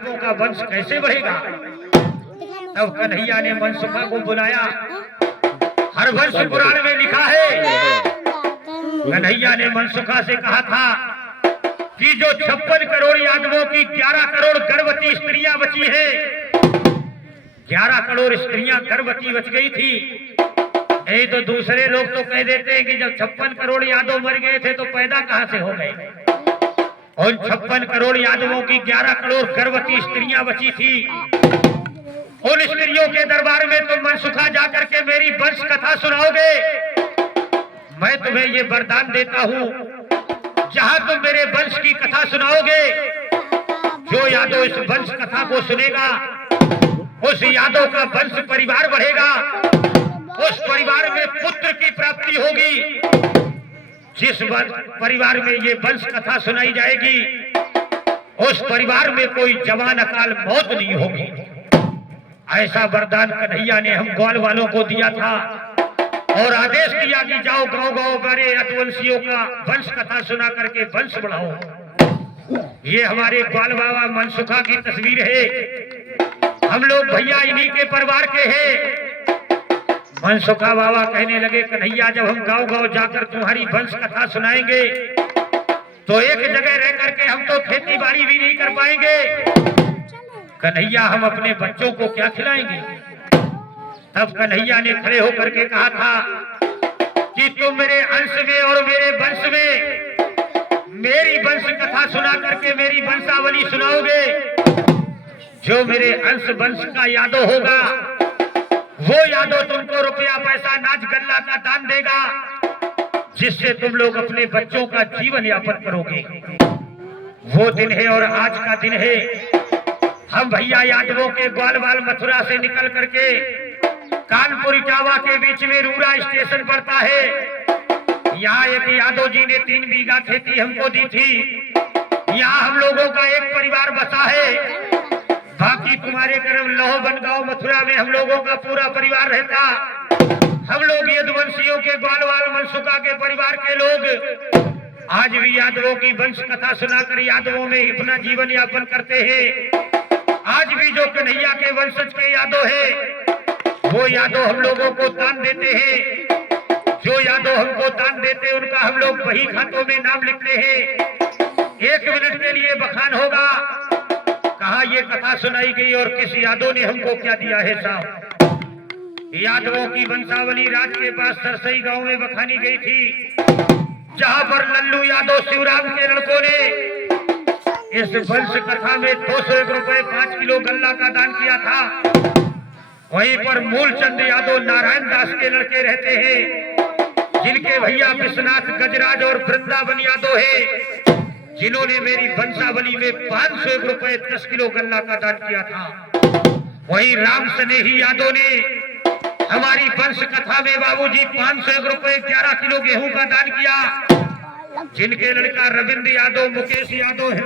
का वंश कैसे बढ़ेगा। तब कन्हैया ने मनसुखा को बुलाया। हरवंश पुराण में लिखा है, कन्हैया ने मनसुखा से कहा था कि जो 56 करोड़ यादवों की 11 करोड़ गर्भवती स्त्रियां बची है, 11 करोड़ स्त्रियां गर्भवती बच गई थी। नहीं तो दूसरे लोग तो कह देते हैं कि जब 56 करोड़ यादव मर गए थे तो पैदा कहां से हो गए। उन 56 करोड़ यादवों की 11 करोड़ गर्भवती स्त्रियां बची थी। उन स्त्रियों के दरबार में तुम मनसुखा जाकर के मेरी वंश कथा सुनाओगे। मैं तुम्हें ये वरदान देता हूँ, जहां तुम मेरे वंश की कथा सुनाओगे, जो यादव इस वंश कथा को सुनेगा उस यादव का वंश परिवार बढ़ेगा, उस परिवार में पुत्र की प्राप्ति होगी। जिस परिवार में ये वंश कथा सुनाई जाएगी उस परिवार में कोई जवान अकाल मौत नहीं होगी। ऐसा वरदान कन्हैया ने हम ग्वाल वालों को दिया था और आदेश दिया कि जाओ गांव-गांव बड़े रघुवंशियों का वंश कथा सुना करके वंश बढ़ाओ। ये हमारे ग्वाल बाबा मनसुखा की तस्वीर है। हम लोग भैया इन्हीं के परिवार के हैं। मनसुखा बाबा कहने लगे, कन्हैया जब हम गांव-गांव जाकर तुम्हारी वंश कथा सुनाएंगे तो एक जगह रह करके हम तो खेती बाड़ी भी नहीं कर पाएंगे। कन्हैया हम अपने बच्चों को क्या खिलाएंगे। तब कन्हैया ने खड़े होकर के कहा था कि तुम मेरे अंश में और मेरे वंश में मेरी वंश कथा सुना करके मेरी वंशावली सुनाओगे। जो मेरे अंश वंश का यादव होगा वो यादव तुमको रुपया पैसा नाच गल्ला का दान देगा, जिससे तुम लोग अपने बच्चों का जीवन यापन करोगे। वो दिन है और आज का दिन है। हम भैया यादवों के ग्वालवाल मथुरा से निकल करके कानपुर इटावा के बीच में रूरा स्टेशन पड़ता है। यहाँ एक यादव जी ने 3 बीघा खेती हमको दी थी। यहाँ हम लोगों का एक परिवार बसा है। बाकी तुम्हारे तरफ लोहो बनगांव मथुरा में हम लोगों का पूरा परिवार रहता। हम लोग यदुवंशियों के ग्वालवाल मनसुखा के परिवार के लोग आज भी यादवों की वंश कथा सुनाकर यादवों में अपना जीवन यापन करते हैं। आज भी जो कन्हैया के वंशज के यादव है वो यादव हम लोगों को दान देते हैं। जो यादव हमको दान देते हैं उनका हम लोग वही खातों में नाम लिखते हैं। 1 मिनट के लिए बखान होगा, कहा ये कथा सुनाई गई और किस यादव ने हमको क्या दिया है साहब। यादवों की वंशावली राज के पास सरसई गांव में बखानी गई थी, जहां पर लल्लू यादव शिवराम के लड़कों ने इस वंश कथा में 201 रुपए 5 किलो गल्ला का दान किया था। वहीं पर मूलचंद यादव नारायण दास के लड़के रहते हैं, जिनके भैया विश्वनाथ गजराज और वृंदावन यादव है, जिन्होंने मेरी वंशावली में 501 रुपए 10 किलो गल्ला का दान किया था। वहीं राम स्नेही यादव ने हमारी वंश कथा में बाबूजी 501 रुपए 11 किलो गेहूं का दान किया, जिनके लड़का रविंद्र यादव मुकेश यादव है।